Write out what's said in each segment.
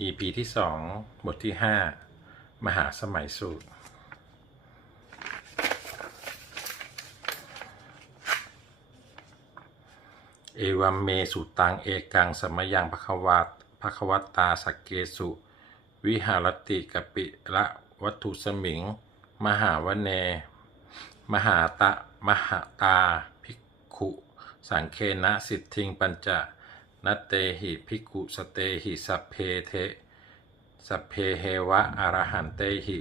EP ที่สองบทที่ห้ามหาสมัยสูตร เอวัมเมสุตังเอกังสมยังภควาภควตาสักเกสุ วิหารติกปิละวัตถุสมิง มหาวเน มหาตะ มหาตาภิกขุ สังเคนะสิทธิงปัญจะ นัตเตหิภิกขุสเตหิสัพเพเทสัพเพเฮวะอรหันเตหิ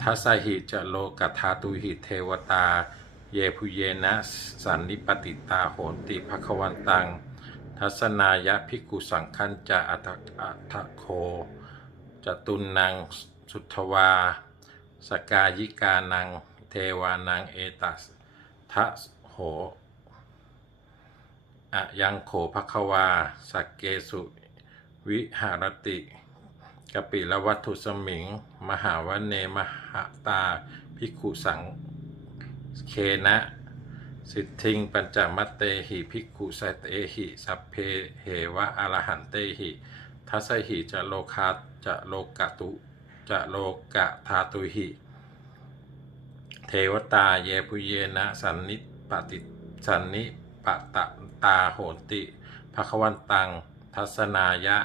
ทัสหิจะโลกัทาตุหิเทวตา เยพุเยนะสันนิปติตาโหนติภควันตัง ทัศนายะภิกขุสังคัญจะอัตอัตโคจตุนนางสุทวา สกายิกานัง เทวานังเอตัสทะโห อะยังโขภควา สักเกสุวิหารติกปิละวัตถุสมิง มหาวเนมหาตาภิกุสังเคนะ สิทธิงปัญจมัตเตหิภิกุสตเตหิสัพเพเหวะอรหันเตหิทัสหิจะโลคาจะโลกะตุจะโลกะธาตุหิ เทวตาเยพุเยนะสันนิปติสันนิปะตะตาโหติภควันตัง ทัศนายะ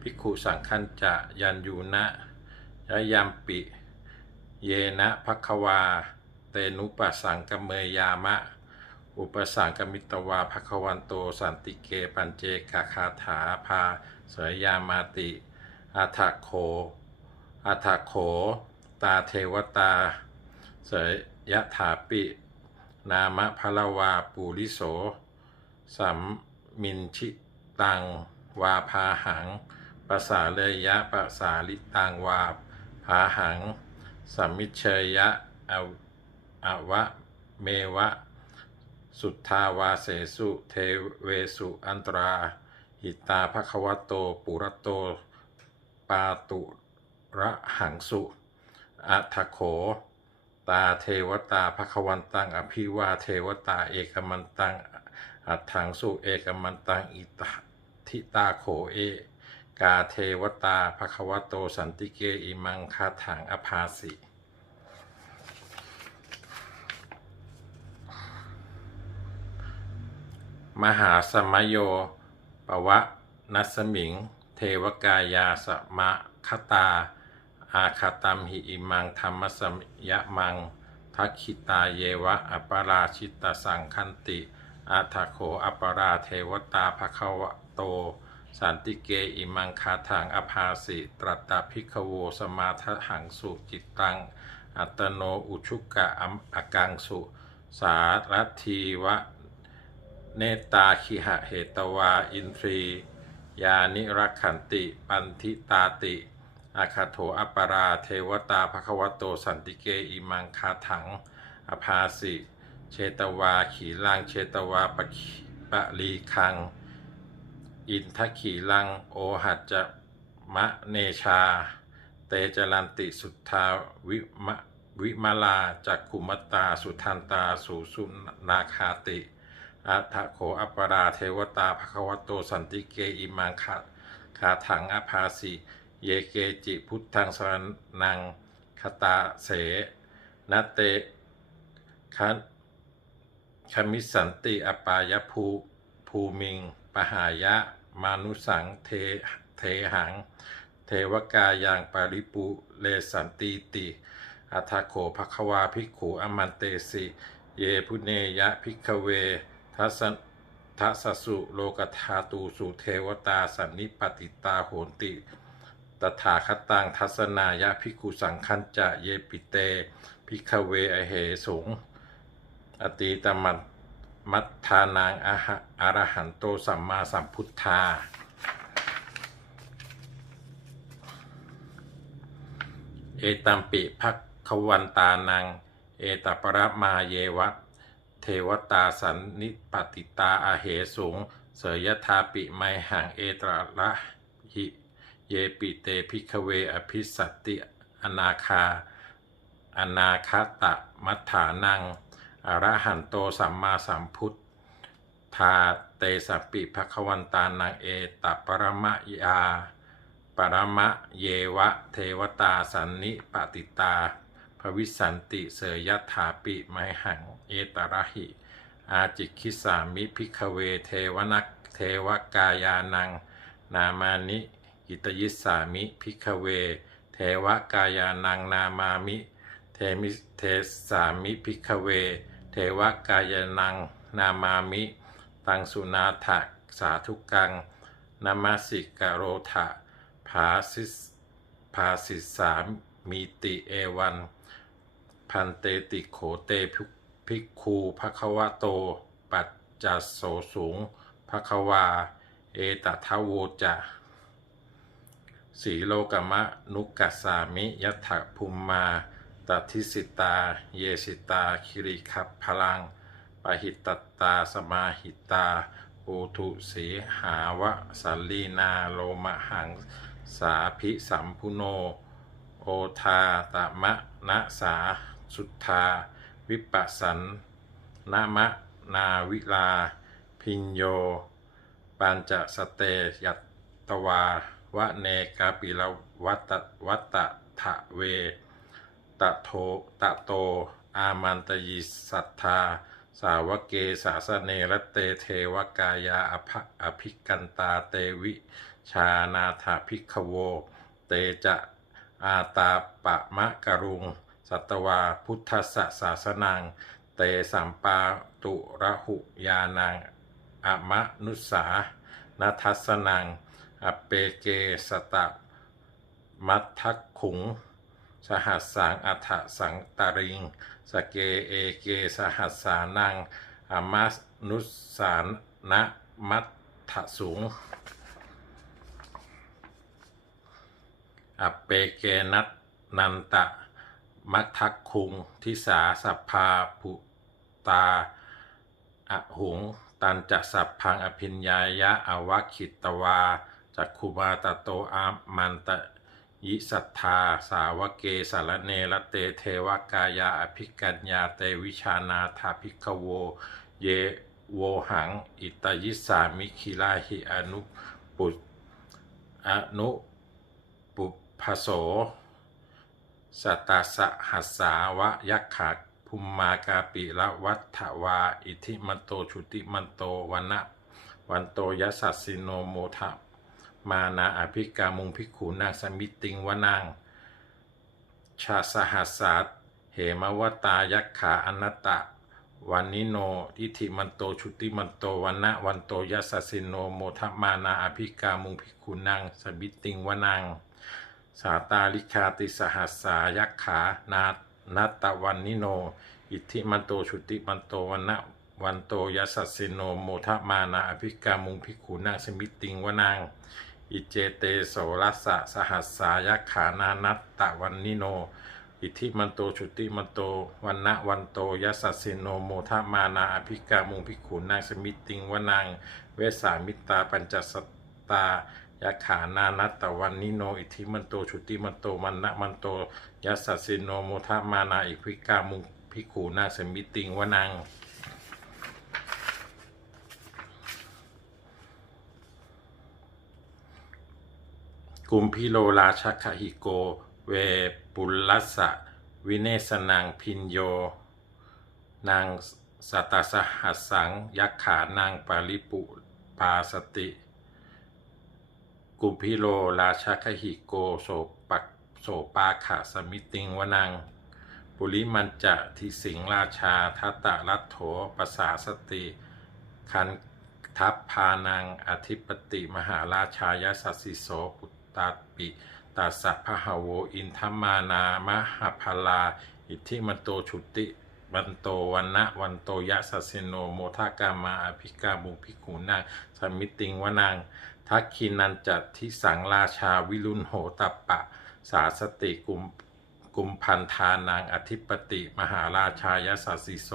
ภิกขุสังคัญจะยันยูนะยะยัมปิ เยนะภควา เตนุปสังกเมยามะ อุปสังกมิตวาภควันโตสันติเกปัญเจกคาถาภาเสยยามาติอาทะโขอาทะโข ตาเทวตา เสยยะถาปิ นามะพลวาปูริโส สัมมินชิตัง วาพาหังปสาเลยยะปสาลิตังวาพาหัง สัมมิเชยะอวอวะเมวะ สุทธาวาเสสุเทเวสุอันตรา หิตาภควโตปุระโต ปาตุระหังสุอัทโข ตาเทวตาภควันตังอภิวาเทวตาเอกมันตังอัฏฐังสุเอกมันตังอิตาทิตาโขเอกาเทวตาภควโตสันติเกอิมังคาถังอภาสิมหาสมโยปวะนัสมิง เทวกายาสมะคตา อาคาตัมหิอิมังธรรมสมยะมังทักขิตาเยวะอัปราชิตสังคันติอาทาโขอัปราเทวตาภควะโต สันติเกอิมังคาทางอภาสิตรัตตาภิกโวสมาทหังสุจิตตัง อัตโนอุชุกะอัมอกังสุ สารัทีวะ เนตาคิหะเหตวาอินทรี ยานิรักขันติ ปันทิตาติ อาคาโถอัปปราเทวตาภควโตสันติเกอิมังคาถัง อภาสิ เชตวาขีลัง เชตวาปะปะลีคัง อินทขีลัง โอหัจจะมะเนชา เตจรันติสุทธาวิมะวิมาลาจักขุมตาสุทันตาสุสุนาคาติอัฏโขอัปปราเทวตาภควโตสันติเกอิมังคาคาถังอภาสิ เยเกจิพุทธังสรนังคตาเสนเตคันคมิสันติอปายภูภูมิง ปหายะ มานุสังเทเทหัง เทวกายังปาริปุเลสันติติอัทโขภควาภิกขุอมันเตสิ เยพุเนยะภิกขเวทัสทัสสสุโลกธาตูสุเทวตาสันนิปติตาโหนติ ตถาคตังทัศนายะภิกุสังคัญจะเยปิเตภิกขเวอเหสุง อตีตมัตมัทธานางอะหะอรหันโตสัมมาสัมพุทธา เอตัมปิภักขวันตานัง เอตปรมาเยวะ เทวตาสันนิปติตาอาเหสูงเสยยธาปิไมหังเอตระละ เยปิเตพิกเวอภิสัตติอนาคา อนาคตะมัฏฐานัง อรหันโตสัมมาสัมพุทธาเตสปปิภควันตานังเอตปรมะยา ปรมะเยวะเทวตาสันนิปติตา ภวิสันติเสยยถาปิไมหัง เอตระหิ อาจิคิสามิพิกเวเทวนักเทวกายานัง นามานิ อิตยิสามิพิกเว เทวกายานังนามามิเทมิเทสามิพิกเว เทวกายานังนามามิ ตังสุนาถะสาธุกังนามาสิกโรธะภาสิสภาสิสามีติเอวัน พันเตติโขเตภิกภิกคูภควะโต ปัจจัสโสสูงภควา เอตทะโวจะ สีโลกมะนุกกัสสามิยัตถภูมมาตัทิสิตา เยสิตา คิริคัพพลังปหิตตตา สมาหิตาอุทุสีหาวะสัลลีนาโลมะหังสาภิสัมพุโน โอทาตมะนะสา สุทธา วิปัสสันนามะนาวิลา พิญโย ปัญจสเตยัตตวา วะเนกาปิลวัตตวัตตะทะเวตะโทตะโต อามันตยิสัทธา สาวเกสาสเนรเตเทวกายาอภะอภิกันตาเตวิชานาถาภิกขโว เตจะอาตาปะมะกรุง สัตวาพุทธสสาสนังเตสัมปาตุระหุยานังอมะนุสานัทัสนัง อเปเกสตะ มัททักขุง สหัสสังอัฏฐสังตาริง สเกเอเกสหัสสานังอมัสนุสานะมัทถสูงอเปเกนัตนันตะ มัททักคุง ทิสาสัพพาปุตาอหุง ตันจะสัพพังอภิญญายะอวัคิตวา จักคุมาตโตอามันตยิสัทธา สาวเกสารเนรเตเทวกายาอภิกัญญาเตวิชานาทาภิกขโว เยโวหัง อิตยิสามิคิลาหิอนุปุอนุปุพโสสตาสหัสสาวะยักขาภูมมากาปิละวัฏฐวา อิทิมันโตชุติมันโตวันนะวันโตยัสสสสิโนโมทะ มานาอภิกามุงภิกขุนางสมิติงวนางชาสหัสสาเหมวตายักขาอนัตตะวันนิโนอิทิมันโตชุติมันโตวันนะวันโตยัสสสสิโนโมทมานาอภิกามุงภิกขุนางสมิติงวนางสาตาลิคาติสหัสสายักขานานาตะวันนิโน อิทธิมันโตชุติมันโตวันนะวันโตยัสสสสิโนโมทมานาอภิกามุงภิกขุนางสมิติงวนาง อิเจเตโสรัสสะสหัสสายขานานัตตะวันนิโน อิทิมันโตชุติมันโตวันนะวันโตยัสสสสิโนโมทะมานาอภิกามุงภิขุนางสมิติงวนางเวสามิตาปัญจสตายาขานานัตตะวันนิโน อิทิมันโตชุติมันโตมันนะมันโตยัสสสสิโนโมทะมานาอิภิกามุงภิขุนางสมิติงวนาง กุมพิโลราชคหิโก เวปุลลัสสะวิเนสนังพินโย นางสตสหัสสัง ยักขานางปาริปุปาสติ กุมพิโลราชคหิโกโสปักโสปาขะสมิติงวนังปุริมันจะทิสิงราชาทัตตะรัตโถปสาสติ คันทัพพานังอธิปติมหาราชายสัสสิโสปุ ตาปิตัสสะพะหโวอินทมานามหาพลา อิทธิมันโตชุติวันโตวันนะวันโตยะสัสสิโนโมทากามาอภิกาบุภิกขุนางสมิติงวนางทักคินันจัตทิสังราชาวิรุณโหตปะ สาสติกุมกุมพันธานางอธิปติ มหาราชายสัสสิโส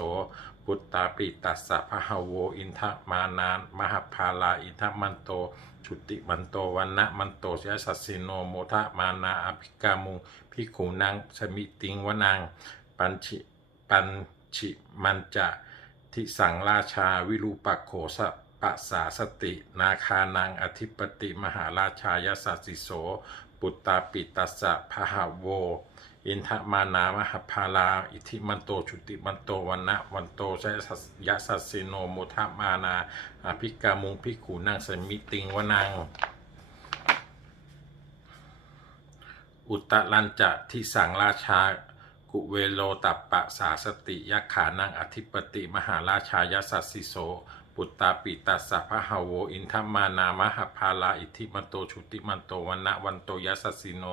ปุตตาปิตัสสะพะหโวอินทมานานมหาพาลาอินทมันโต ชุติมันโตวันนะมันโตยสัสสิโนโมทะมานาอภิกามุงพิกขุนางสมิติงวนางปัญชิปัญชิมันจะทิสังราชาวิรูปักโขสะปัสาสติ นาคานังอธิปติมหาราชายสัสสิโส ปุตตาปิตัสสะพหาโว อินทมานามหพาลา อิทิมันโตชุติมันโตวันนะวันโตชยสัสยะสัสสิโนโมทมานาอภิกามุงพิกขุนังสมิติงวนัง อุตตลันจะที่สั่งราชากุเวโลตัปปะสาสติยักขานังอธิปติมหาราชายสัสสิโส ปุตตาปิตัสสะพะหาโว อินทมานามหพาลาอิทิมันโตชุติมันโตวันนะวันโตยัสสิโน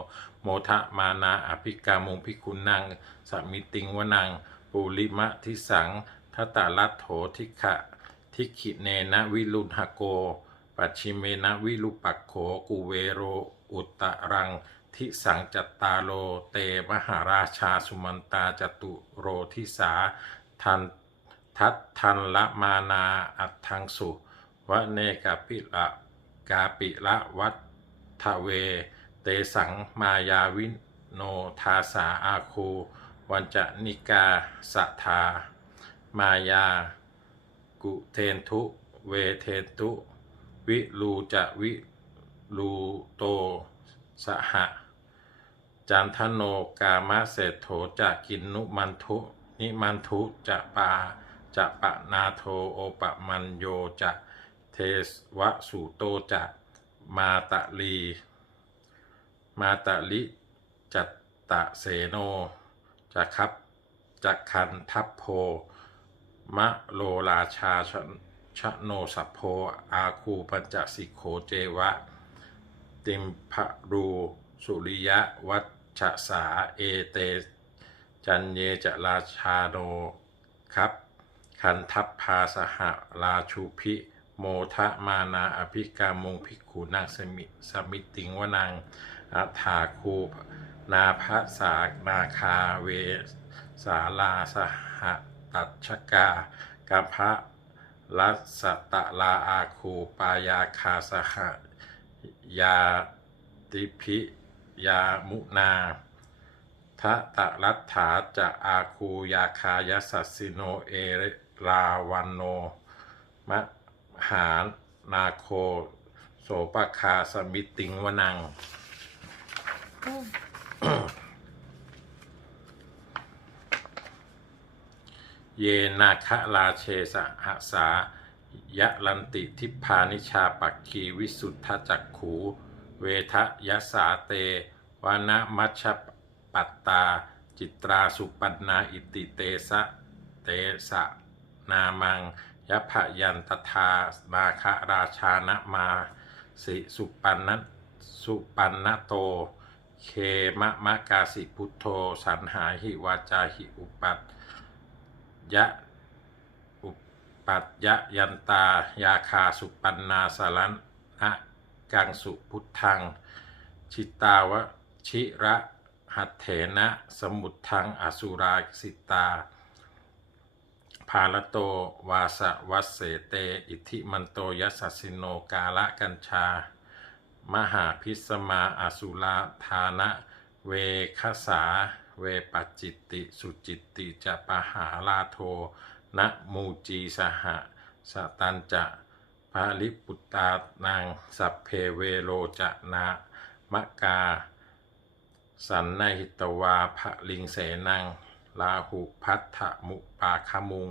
โมทะมานาอภิกามุงพิกุนังสมิติงวนังปุริมะทิสังทัตตาลัตโถทิขะทิขิเนนะวิรุณหโก ปัจฉิเมนะวิรุปักโขกุเวโร อุตตรัง ทิสังจัตตาโลเตมหาราชาสุมันตาจตุโรทิสาทัน ทัตทันละมานาอัตทังสุวะเนกาปิละกาปิละวัตทเว เตสังมายาวิโนทาสาอาคูวันจะนิกาสะทามายา กุเทนทุเวเทนทุ วิลูจะวิลูโตสหะจันทโนกามะเศรษโถจะกินนุมันทุ นิมันทุจะปา จะปะนาโทโอปะมันโยจะเทสวะสุโตจะมาตะลี มาตะลิจัตตะเสโนจะคับจะคันทัพโพ มะโลราชาชชะโนสัพโพอาคูปัญจสิโขเจวะ ติมพะรูสุริยะวัชสาเอเต จันเยจะราชาโนครับ คันทัพพาสหราชูพิโมทะมานาอภิกามงภิกขุนางสมิสมิติงวนางอัฏฐาคูนาภาสานาคาเวสาลาสหตัชกากัมพะรัสตะลาอาคูปายาคาสหยาติพิยามุนาทะตะรัตถาจะอาคูยาคายสัสสิโนเอ ราวันโน มหานาโค โสปคาสมิติงวนัง เยนาคะลาเชสหสายะลันติทิพานิชาปักคีวิสุทธจักขู เวทะยะสาเตวานะมัชปัตตา จิตราสุปันนาอิติเตสะเตสะ นามังยะพยันตทานาคราชานะมา สิสุปันนสุปันนโต เคมะมะกาสิพุทโธสันหาหิวาจาหิอุปัตยะอุปัตยะยันตายาคาสุปันนาสารันนะกังสุพุทธัง ชิตาวชิระหัตเถนะ สมุทธังอสุราสิตา ภาลโตวาสวัสเสเต อิทิมันโตยัสสสิโนกาละกัญชา มหาพิสมาอสุราธานะเวคสา เวปัจจิตติ สุจิตติจะปหาลาโทนะมูจีสหะสตันจะภาลิปุตตานางสัพเพเวโรจะนามะกา สันนหิตวาภลิงเสนัง ลาหุพัทธมุปาคมุง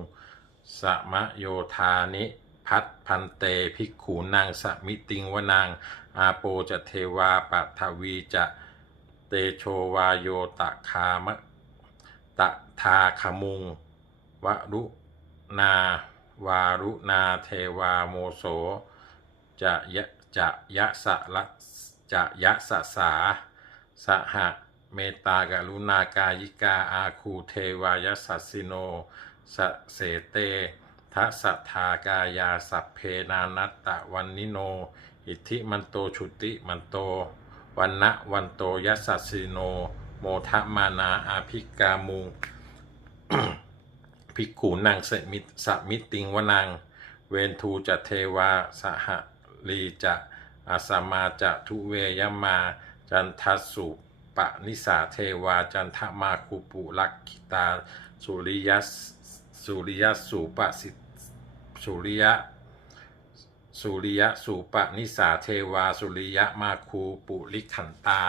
สมโยธานิ พัทพันเตภิกขูนางสมิติงวนาง อาโปจะเทวาปัทวีจะเตโชวาโยตะคามะตะทาขมุงวรุนาวารุนาเทวาโมโส จะยะจะยะสะละจะยะสะสาสหะ เมตตากรุณากายิกาอาคูเทวายสัสสิโนสเสเตทัสทากายาสัพเพนานัตตะวันนิโน อิทธิมันโตชุติมันโตวันนะวันโตยัสสสสิโน โมทะมานาอาภิกามุงภิกขุนางสมิสมิติงวนังเวนทูจะเทวาสหลีจะอาสมาจะทุเวยมา จันทัสสุ ปะนิสาเทวาจันทมาคุปุลักขิตา สุริยสสุริยสูปะสิสุริยะสุริยสูปนิสาเทวา สุริยมาคูปุลิขันตา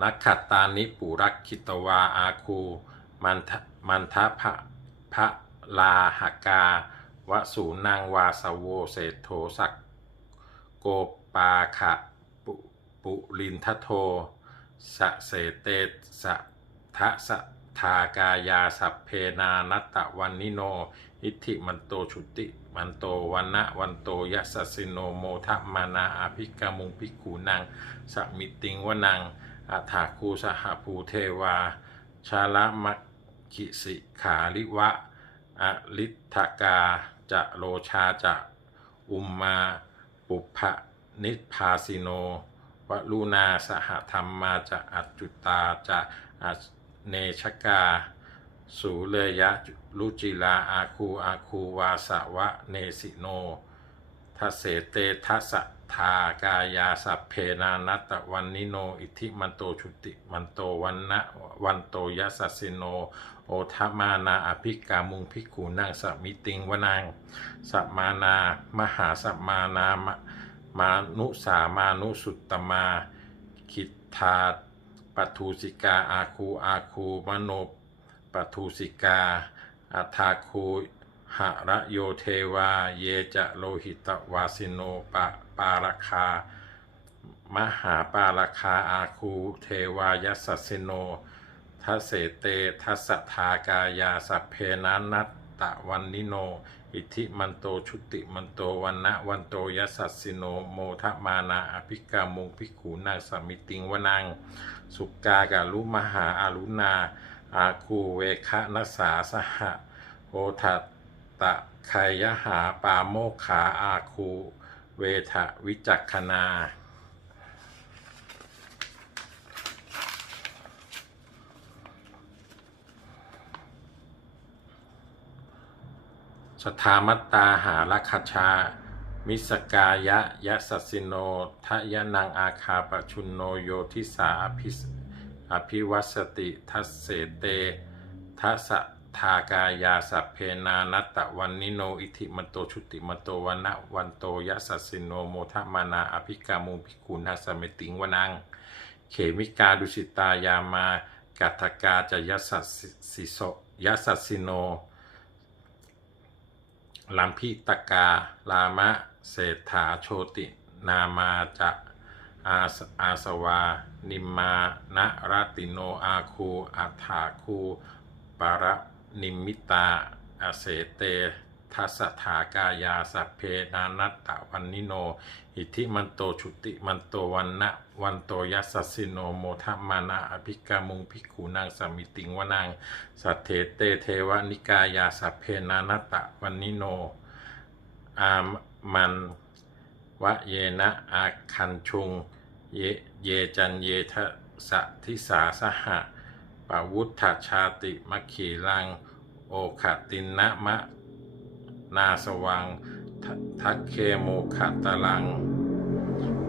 นักขัตตานิปุรักขิตวาอาคู มันทมันทะพะพระลาหกาวสูนางวาสโวเศโทสัก โกปาขะปุปุลินทโทสะเสเตสะทะสะทากายาสัพเพนานัตตะวันนิโน อิทิมันโตชุติ มันโตวันนะวันโตยัสสิโนโมทะมานาอาภิกามุงภิกขุนังสมิติงวนังอัฏฐาคูสหภูเทวา ชาละมัคคิสิขาลิวะอลิทธกาจะโลชาจะอุมมา ปุพะนิพาสิโนวลุนาสหธรรมมาจะอัจจุตาจะอัจเนชกา สูเลยะลุจิลาอาคูอาคูวาสวะเนสิโนทเสเตทัสสะ ทากายาสัพเพนานัตะวันนิโน อิทธิมันโตชุติมันโตวันนะวันโตยัสสสิโน โอทมานาอภิกามุงภิกขุนางสมิติงวนางสัมมานามหาสัมมานามมานุสามานุสุตตมาคิทธาปัทูสิกาอาคูอาคูมโนปัทูสิกาอัฏฐาคูหะระโยเทวา เยจะโลหิตวาสิโนปะ ปาราคา มหาปาราคาอาคูเทวายัสสสิโนทัสเสเตทัสทากายาสัพเพนานัตตะวันนิโน อิทิมันโตชุติมันโตวันนะวันโตยัสสสิโนโมทะมานาอภิกามุงภิกขุนางสมิติงวนัง สุกากาลุมหาอารุณา อาคูเวคะนัสาสหะโอทัตตะไคยหาปาโมขาอาคู เวทะวิจักขนาสถามัตตาหาลคชา มิสกายะยะสัสิโนทะยะนังอาคาปชุนโนโยทิสาอภิอภิวัสติทัสเสเตทัส ทากายาสัพเพนานัตตะวันนิโนอิทิมันโตชุติมันโตวันะวันโตยะสัสสิโนโมทะมานาอภิกามุภิกุนาสเมติงวนัง เขมิกาดุสิตายามากัตกาจะยัสสสิโสยัสสสิโนลัมพิตกาลามะเศรษฐาโชตินามาจะอาสอาสวา นิมมานะรติโนอาคูอัฏฐาคูปาระ นิมิตาอาเสเตทัสถากายาสัพเพนานัตตะวันนิโน อิทิมันโตชุติมันโตวันนะวันโตยัสสิโนโมทะมานะอภิกามุงภิกขุนางสมิติงวนางสัทเทเตเทวนิกายาสัพเพนานัตตะวันนิโน อามันวะเยนะอาคันชุง เยเยจันเยทะสะทิสาสหะ ปวุฒชาติมัคขีลัง โอขตินนะมะ นาสวัง ทักเคโมขตลัง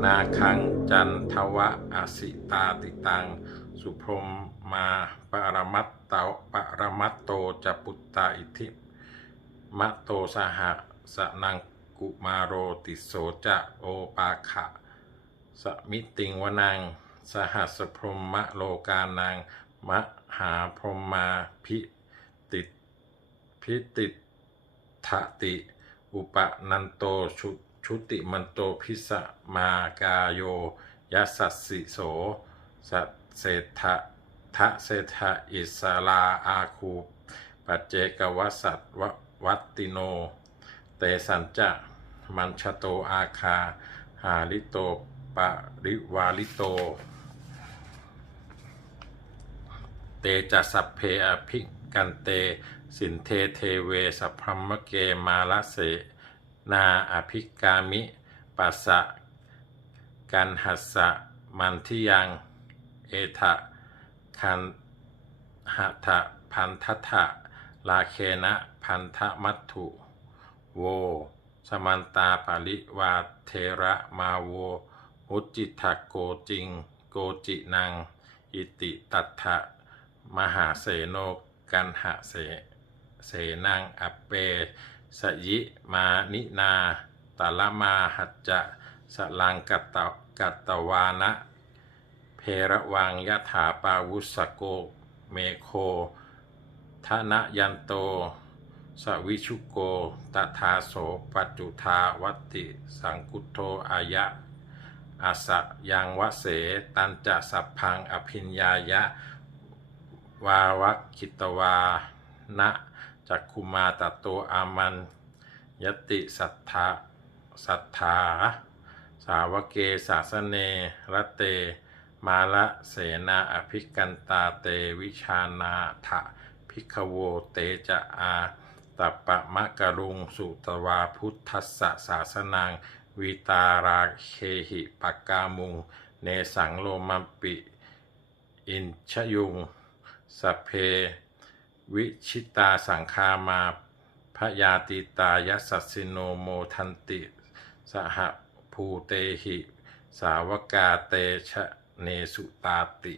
นาคังจันทวะอสิตาติตัง สุพรหมมาปรมัตเตาปรมัตโตจะปุตตาอิทิมะโตสหะสนังกุมาโรติโสจะโอปาขะ สมิติงวนัง สหัสพรหมโลกานัง มหาพรหมาพิติพิติทติ อุปนันโตชุชุติมันโตพิสมากาโยยัสสสสิโสสัเศรษฐะทะเศรษฐะอิสลาอาคูปัจเจกวสัตววัตติโน เตสัญจะมันชโตอาคาหาลิโตปริวาลิโต เตจะสัพเพอภิกันเต สินเทเทเวสัพพมเกมาลเสนาอภิกามิปัสสะกันหัสสะมันทิยัง เอทะคันหัทะพันทัทะลาเคนะพันธมัตถุโว สมันตาปาริวาเทระมาโวมุจิทะโกจิง โกจินัง อิติตัตถะ มหาเสโนกันหะเสเสนังอเปสยิมานินาตาลมาหัจจะสลังกัตตะกัตตวานะ เพระวังยะถาปาวุสโกเมโคทนะยันโต สวิชุโกตถาโสปัจจุทาวัตติ สังกุโทอายะอาสะยังวะเสตันจะสัพพังอภิญญายะ วาวัคคิตวานะจักคุมาตโตอามันยติสัทธาสัทธา สาวเกสาสเนรเต มาละเสนาอภิกันตาเตวิชานาถะพิกโวเตจะอาตัปปะมะกะรุงสุตวาพุทธัสสะสาสนังวิตาราเคหิปกกามุง เนสังโลมัมปิ อินชยุง สพเพ วิชิตาสังคามาพยาติตายัสสสิโนโมทันติ สหภูเตหิ สาวกาเตชะเนสุตาติ